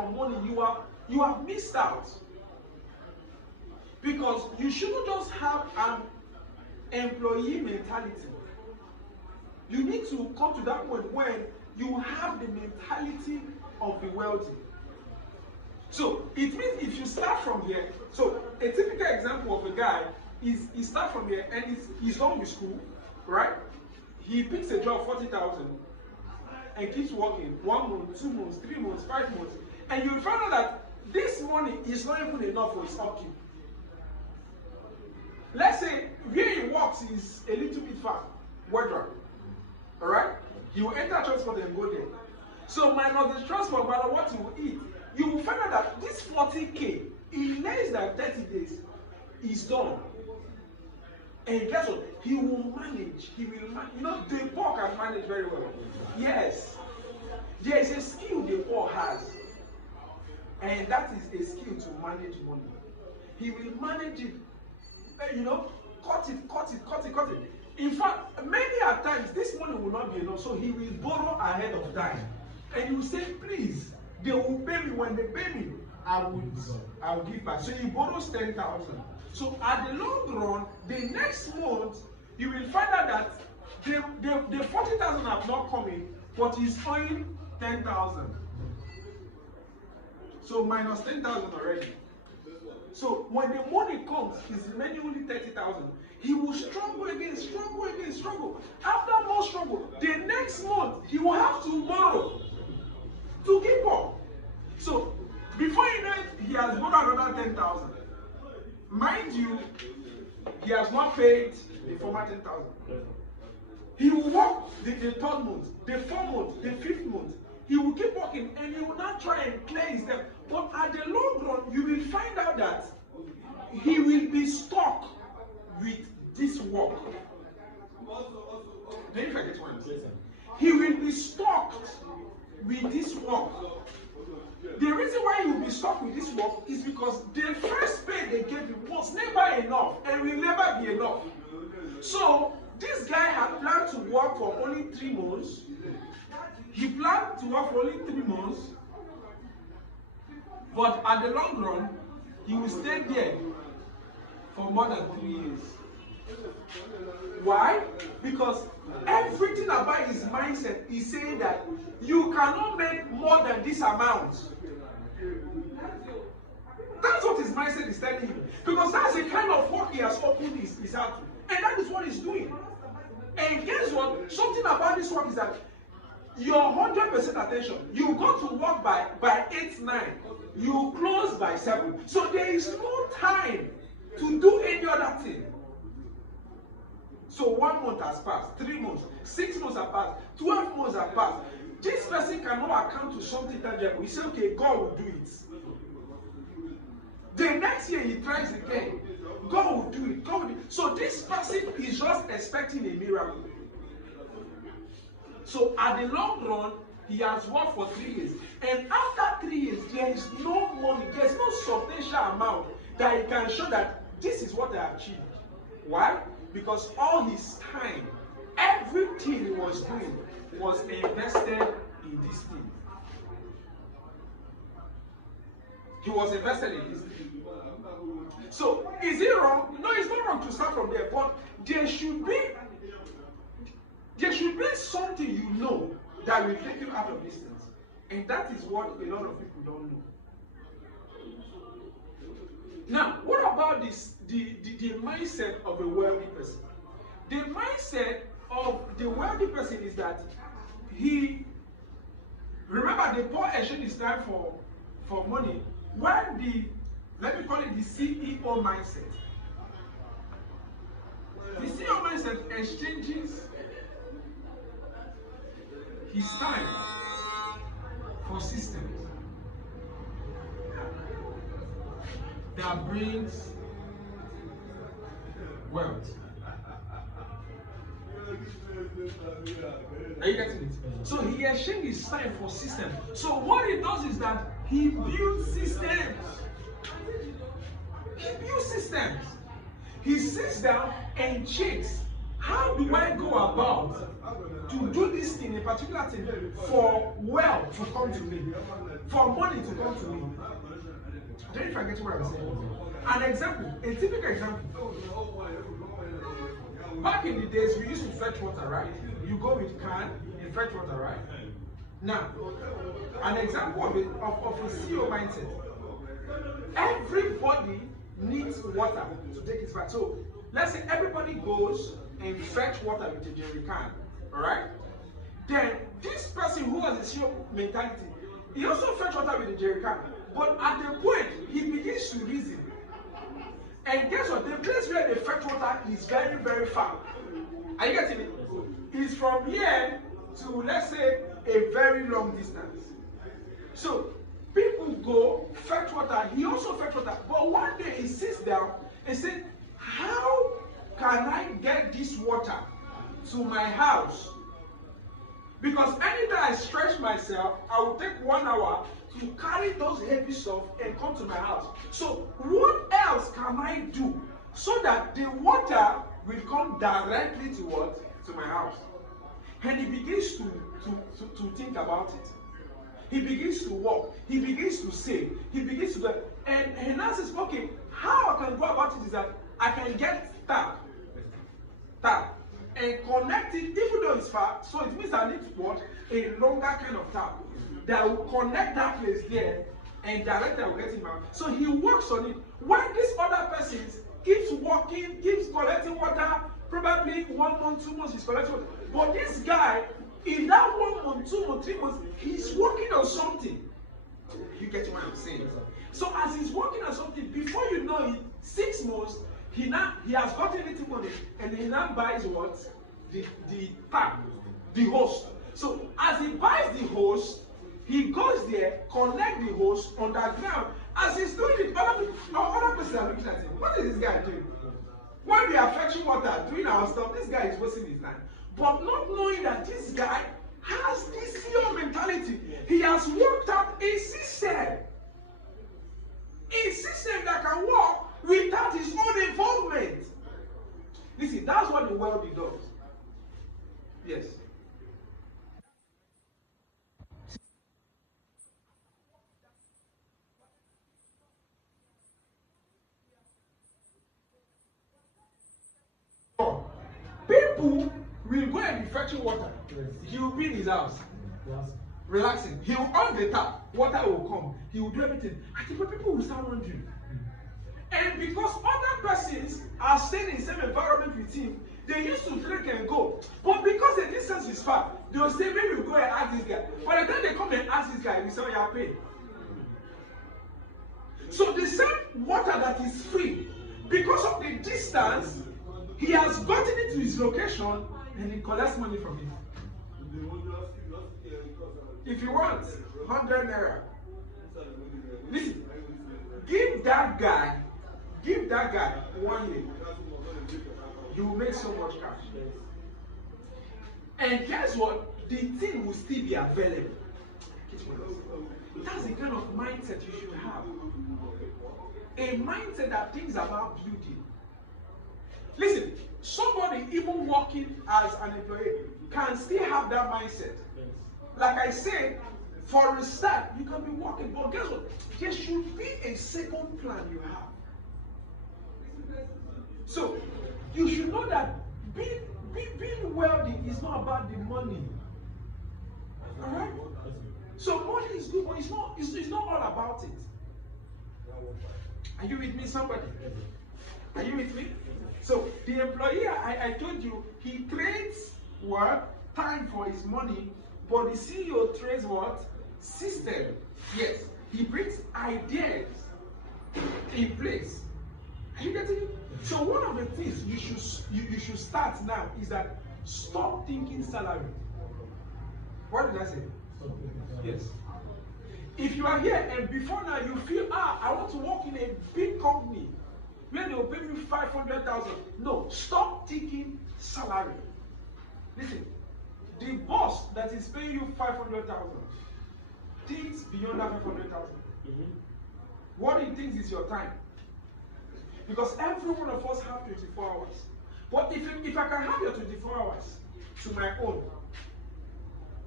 from money, you have missed out. Because you shouldn't just have an employee mentality. You need to come to that point when you have the mentality of the wealthy. So it means if you start from here, so a typical example of a guy is he starts from here and he's done with school, right? He picks a job 40,000 and keeps working 1 month, 2 months, 3 months, 5 months, and you will find out that this money is not even enough for his upkeep. Let's say where he works is a little bit far, Wardrobe. Alright? He will enter transport and go there. So minus the transport, minus what he will eat, you will find out that this 40K in less than 30 days is done. And guess what? He will manage. He will manage. You know, the poor can manage very well. Yes. There is a skill the poor has. And that is a skill to manage money. He will manage it. You know, cut it. In fact, many a times this money will not be enough, so he will borrow ahead of time. And he will say, please, they will pay me. When they pay me, I will give back. So he borrows 10,000. So at the long run, the next month, you will find out that the 40,000 have not come in, but he's owing 10,000. So minus 10,000 already. So when the money comes, he's remaining only 30,000. He will struggle again. After more struggle, the next month he will have to borrow to keep up. So before you know it, he has borrowed another 10,000. Mind you, he has not paid the former 10,000. He will work the 3rd month, the 4th month, the 5th month. He will keep working and he will not try and clear his debt. But at the long run, you will find out that he will be stuck with this work. Then if I get what I'm saying, he will be stuck with this work. The reason why he will be stuck with this work is because the first pay they gave him was never enough and will never be enough. So this guy had planned to work for only 3 months. He planned to work for only 3 months, but at the long run, he will stay there for more than 3 years. Why? Because everything about his mindset is saying that you cannot make more than this amount. That's what his mindset is telling him. Because that's the kind of work he has opened his heart to. And that is what he's doing. And guess what? Something about this work is that your 100% attention, you go to work by 8, 9, you close by 7. So there is no time to do any other thing. So 1 month has passed, 3 months, 6 months have passed, 12 months have passed. This person cannot account to something tangible. He said, okay, God will do it. The next year he tries again. God will do it. God will do it. So this person is just expecting a miracle. So at the long run, he has worked for 3 years. And after 3 years, there is no money, there is no substantial amount that he can show that this is what I achieved. Why? Because all his time, everything he was doing was invested in this thing. He was invested in this thing. So, is it wrong? No, it's not wrong to start from there, but there should be something you know that will take you out of this thing. And that is what a lot of people don't know. Now, what about this? The mindset of a wealthy person. The mindset of the wealthy person is that remember the poor exchange his time for money, while let me call it the CEO mindset. The CEO mindset exchanges his time for systems that brings wealth. Are you getting it? So he exchanges his time for systems. So what he does is that he builds systems. He builds systems. He sits down and checks how do I go about to do this thing, a particular thing, for wealth to come to me, for money to come to me? I don't know if I get what I'm saying. An example, a typical example. Back in the days, we used to fetch water, right? You go with can, you fetch water, right? Now, an example of a CEO mindset. Everybody needs water to take his bath. So, let's say everybody goes and fetch water with a jerry can, alright? Then, this person who has a CEO mentality, he also fetch water with a jerry can. But at the point, he begins to reason. And guess what? The place where they fetch water is very, very far. Are you getting it? It's from here to, let's say, a very long distance. So, people go fetch water. He also fetch water. But one day he sits down and says, how can I get this water to my house? Because anytime I stretch myself, I will take 1 hour to carry those heavy stuff and come to my house. So what else can I do so that the water will come directly to what? To my house. And he begins to think about it. He begins to walk. He begins to save. He begins to do. And he now says, okay, how I can go about it is that I can get tap, and connect it, even though it's far. So it means I need what? A longer kind of tap that will connect that place there, and directly I will get in my. So he works on it. When this other person keeps walking, keeps collecting water, probably 1 month, 2 months, he's collecting water. But this guy, in that 1 month, 2 months, 3 months, he's working on something. You get what I'm saying? So as he's working on something, before you know it, 6 months, he has gotten little money, and he now buys what? The tap, the hose. So as he buys the hose, he goes there, connect the hose underground. As he's doing it, other people are looking at him. What is this guy doing? When we are fetching water, doing our stuff, this guy is wasting his time. But not knowing that this guy has this CEO mentality. He has worked out a system that can work without his own involvement. Listen, that's what the wealthy does. Yes. People will go and be fetching water. He will be in his house, relaxing. He will on the tap, water will come. He will do everything. I think people will start wondering. And because other persons are staying in the same environment with him, they used to drink and go. But because the distance is far, they will say, maybe we'll go and ask this guy. By the time they come and ask this guy, we say, oh, you are paid. So the same water that is free, because of the distance, he has gotten it to his location and he collects money from it. If you want 100 naira, listen, give that guy 1 year, you will make so much cash. And guess what? The thing will still be available. That's the kind of mindset you should have. A mindset that thinks about beauty. Listen, somebody even working as an employee can still have that mindset. Like I said, for a start, you can be working, but guess what? There should be a second plan you have. So, you should know that being wealthy is not about the money. Alright? So money is good, but it's not all about it. Are you with me, somebody? Are you with me? So the employee, I told you, he trades what? Time for his money, but the CEO trades what? System. Yes. He brings ideas in place. Are you getting it? So one of the things you should start now is that stop thinking salary. What did I say? Yes. If you are here and before now you feel, I want to work in a big company where they will pay me 500,000. No, stop thinking salary. Listen, the boss that is paying you 500,000 thinks beyond that 500,000. What he thinks is your time. Because every one of us have 24 hours. But if I can have your 24 hours to my own,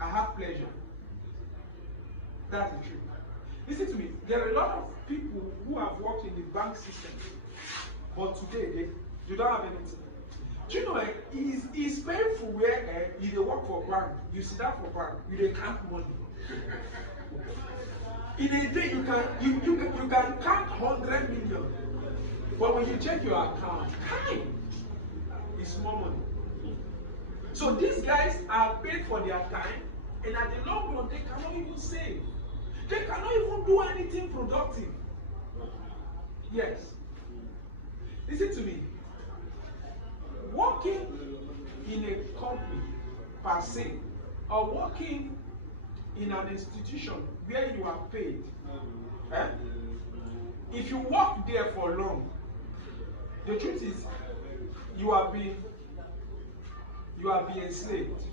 I have pleasure. That's the truth. Listen to me. There are a lot of people who have worked in the bank system, but today they don't have anything. Do you know, it's painful where you dey work for bank, you sit down for bank, you dey count money. In a day you can count 100 million, but when you check your account, it's more money. So these guys are paid for their time, and at the long run, they cannot even save. They cannot even do anything productive. Yes. Listen to me. Working in a company per se, or working in an institution where you are paid, if you work there for long, the truth is you are being enslaved.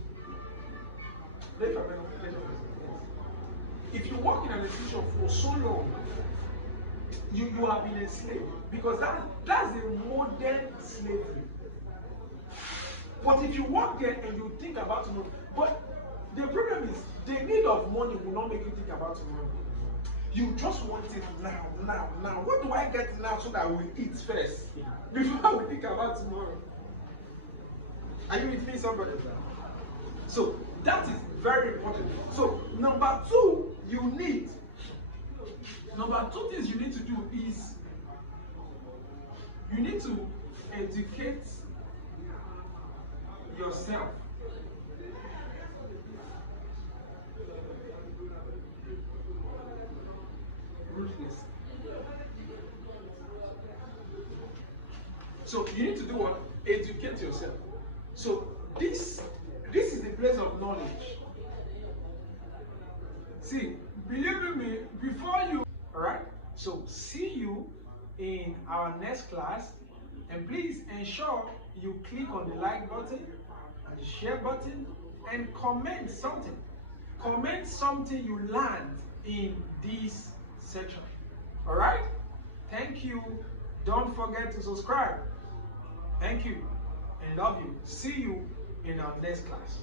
If you work in an institution for so long, you have been enslaved, because that's the modern slavery. But if you work there and you think about tomorrow, but the problem is the need of money will not make you think about tomorrow. You just want it now. What do I get now so that we eat first before we think about tomorrow? Are you with me, somebody? So that is very important. So number two things you need to do is you need to educate yourself. Ruthless. So you need to do what? Educate yourself. So this is the place of knowledge. See, believe me, before you, all right? So see you in our next class, and please ensure you click on the like button and the share button and comment something. Comment something you learned in this section. All right? Thank you. Don't forget to subscribe. Thank you and love you. See you in our next class.